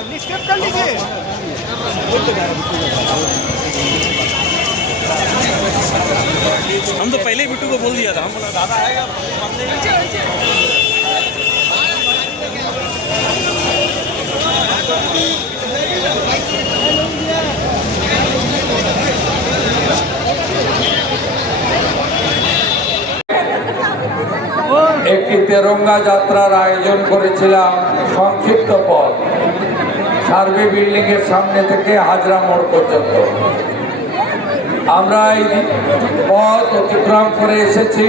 Step कर लीजिए। हम तो पहले ही बिट्टू को बोल दिया था, हम बोला दादा आएगा একটি তেরঙ্গা যাত্রার আয়োজন করেছিলাম সংক্ষিপ্ত পথ সার্ভে বিল্ডিং এর সামনে থেকে হাজরা মোড় পর্যন্ত। আমরা এই পথ অতিক্রম করে এসেছি।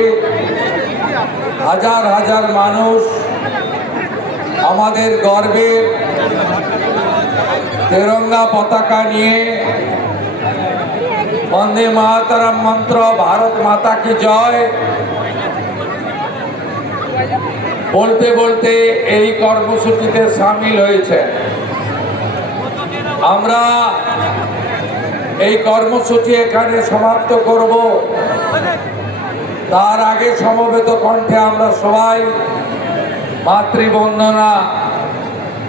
হাজার হাজার মানুষ আমাদের গর্বে তেরঙ্গা পতাকা নিয়ে বন্দে মাতরম মন্ত্র, ভারত মাতা কি জয় বলতে বলতে এই কর্মসূচিতে সামিল হয়েছে। আমরা এই কর্মসূচি এখানে সমাপ্ত করব। তার আগে সমবেত কণ্ঠে আমরা সবাই মাতৃবন্দনা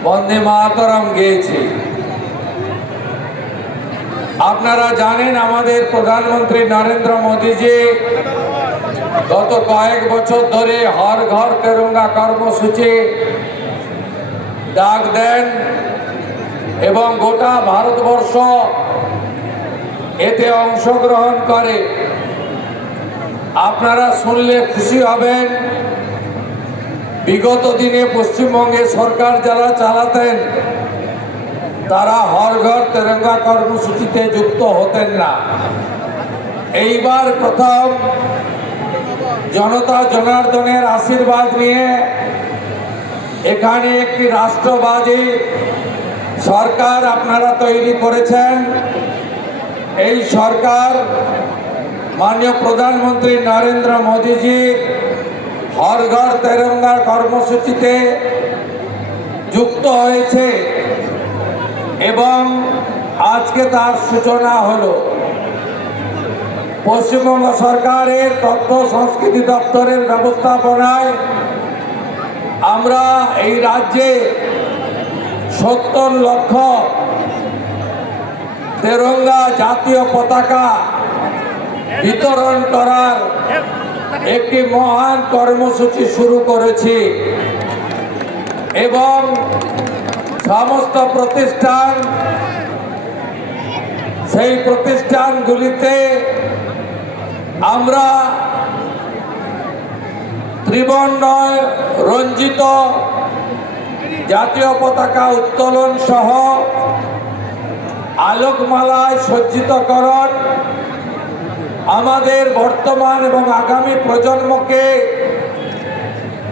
বন্দে মাতরম গেয়েছি। আপনারা জানেন আমাদের প্রধানমন্ত্রী নরেন্দ্র মোদীজি গত কয়েক বছর ধরে হর ঘর তেরঙ্গা কর্মসূচি ডাক দেন এবং গোটা ভারতবর্ষ এতে অংশগ্রহণ করে। আপনারা শুনলে খুশি হবেন, বিগত দিনে পশ্চিমবঙ্গে সরকার যারা চালাতেন তারা হর ঘর তেরঙ্গা কর্মসূচিতে যুক্ত হতেন না। এইবার প্রথম জনতা জনার্দনের আশীর্বাদ নিয়ে এখানে একটি রাষ্ট্রবাদী সরকার আপনারা তৈরি করেছেন। এই সরকার মাননীয় প্রধানমন্ত্রী নরেন্দ্র মোদীজির হর ঘর তেরঙ্গা কর্মসূচিতে যুক্ত হয়েছে এবং আজকে তার সূচনা হলো। পশ্চিমবঙ্গ সরকারের তথ্য সংস্কৃতি দপ্তরের ব্যবস্থাপনায় আমরা এই রাজ্যে 70 লক্ষ তেরঙ্গা জাতীয় পতাকা বিতরণ করার একটি মহান কর্মসূচি শুরু করেছি এবং সমস্ত প্রতিষ্ঠান, সেই প্রতিষ্ঠানগুলিতে আমরা ত্রিবর্ণ রঞ্জিত জাতীয় পতাকা উত্তোলন সহ আলোকমালায় সজ্জিতকরণ আমাদের বর্তমান এবং আগামী প্রজন্মকে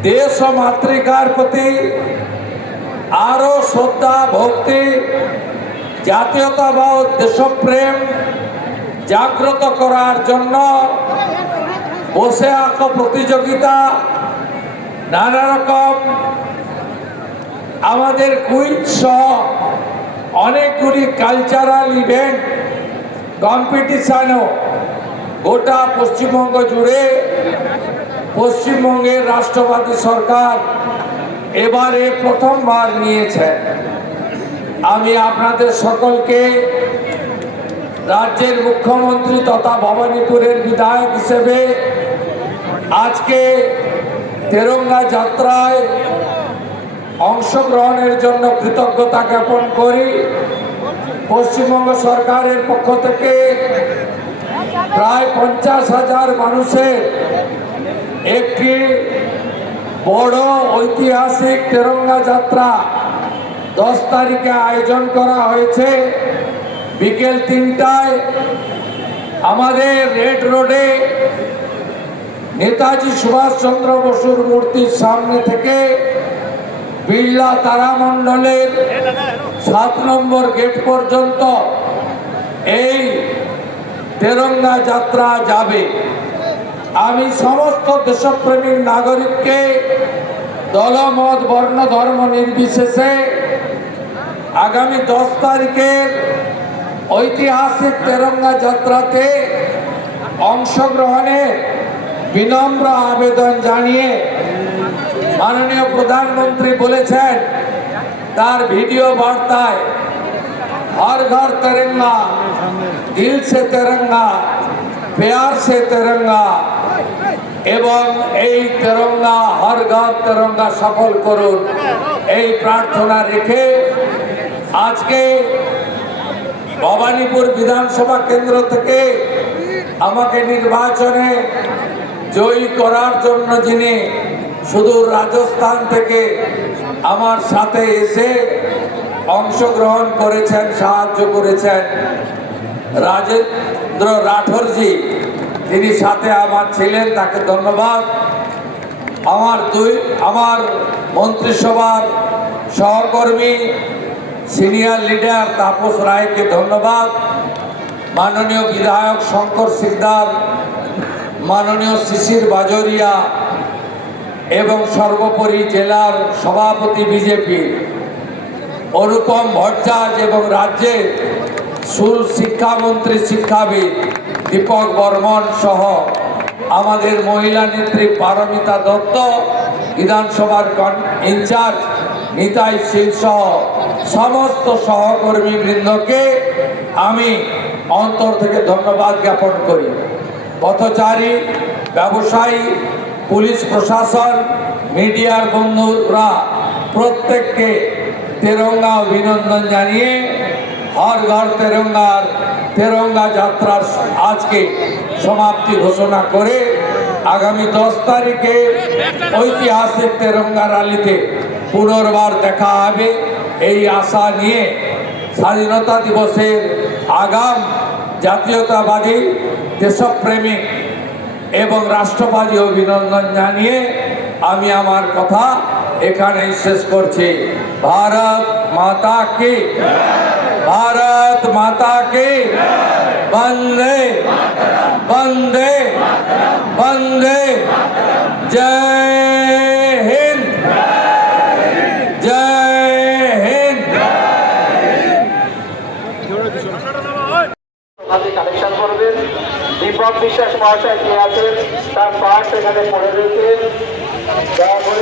দেশ ও মাতৃকার প্রতি আরো শ্রদ্ধা, ভক্তি, জাতীয়তাবাদ, দেশপ্রেম জাগ্রত করার জন্য বসে আঁকো প্রতিযোগিতা, নানা রকম আমাদের কুইজ সহ অনেকগুলি কালচারাল ইভেন্ট কম্পিটিশনও গোটা পশ্চিমবঙ্গ জুড়ে পশ্চিমবঙ্গের রাষ্ট্রবাদী সরকার এবারে প্রথমবার নিয়েছে। আমি আপনাদের সকলকে রাজ্যের মুখ্যমন্ত্রী তথা ভবানীপুরের বিধায়ক হিসেবে আজকে তেরঙ্গা যাত্রায় অংশগ্রহণের জন্য কৃতজ্ঞতা জ্ঞাপন করি। পশ্চিমবঙ্গ সরকারের পক্ষ থেকে প্রায় 50,000 মানুষের একটি বড় ঐতিহাসিক তেরঙ্গা যাত্রা 10 তারিখে আয়োজন করা হয়েছে। বিকেল 3টায় আমাদের রেড রোডে নেতাজি সুভাষচন্দ্র বসুর মূর্তির সামনে থেকে বিড়লা তারামণ্ডলের 7 নম্বর গেট পর্যন্ত এই তেরঙ্গা যাত্রা যাবে। আমি সমস্ত দেশপ্রেমী নাগরিককে দলমত, বর্ণ, ধর্ম নির্বিশেষে আগামী 10 তারিখের ঐতিহাসিক তেরঙ্গা যাত্রাতে অংশগ্রহণের বিনম্র আবেদন জানিয়ে মাননীয় প্রধানমন্ত্রী বলেছেন তার ভিডিও বার্তায় हर घर तिरंगा, दिल से तिरंगा, प्यार से तिरंगा এবং এই তিরঙ্গা হর ঘর তিরঙ্গা সফল করুন এই প্রার্থনা রেখে আজকে ভবানীপুর বিধানসভা কেন্দ্র থেকে আমাকে নির্বাচনে জয়ী করার জন্য যিনি সুদূর রাজস্থান থেকে আমার সাথে এসে অংশগ্রহণ করেছেন, সাহায্য করেছেন, রাজেন্দ্র রাঠোরজি, তিনি সাথে আমার ছিলেন, তাকে ধন্যবাদ। আমার মন্ত্রিসভার সহকর্মী সিনিয়র লিডার তাপস রায়কে ধন্যবাদ, মাননীয় বিধায়ক শঙ্কর সিকদার, মাননীয় শিশির বাজরিয়া এবং সর্বোপরি জেলার সভাপতি বিজেপি অনুপম ভট্টাচার্য এবং রাজ্যের স্কুল শিক্ষামন্ত্রী শিক্ষাবিদ দীপক বর্মন সহ আমাদের মহিলা নেত্রী পারমিতা দত্ত, বিধানসভার ইনচার্জ নিতাই সিং সহ সমস্ত সহকর্মী বৃন্দকে আমি অন্তর থেকে ধন্যবাদ জ্ঞাপন করি। পথচারী, ব্যবসায়ী, পুলিশ প্রশাসন, মিডিয়ার বন্ধুরা প্রত্যেককে তেরঙ্গা অভিনন্দন জানিয়ে হর ঘর তেরঙ্গা যাত্রার আজকে সমাপ্তি ঘোষণা করে আগামী 10 তারিখে ঐতিহাসিক তেরঙ্গা র্যালিতে পুনর্বার দেখা হবে এই আশা নিয়ে স্বাধীনতা দিবসের আগাম জাতীয়তাবাদী, দেশপ্রেমিক এবং রাষ্ট্রবাদী অভিনন্দন জানিয়ে আমি আমার কথা এখানেই শেষ করছি। ভারত মাতা কি, ভারত মাতা কি, বন্দে বন্দে বন্দে, জয় হিন্দ, জয় হিন্দ। কালেকশন করবেন। দীপক বিশ্বাস মহাশয় কে আছেন তার পার্ট এখানে পড়ে রয়েছে, দয়া করে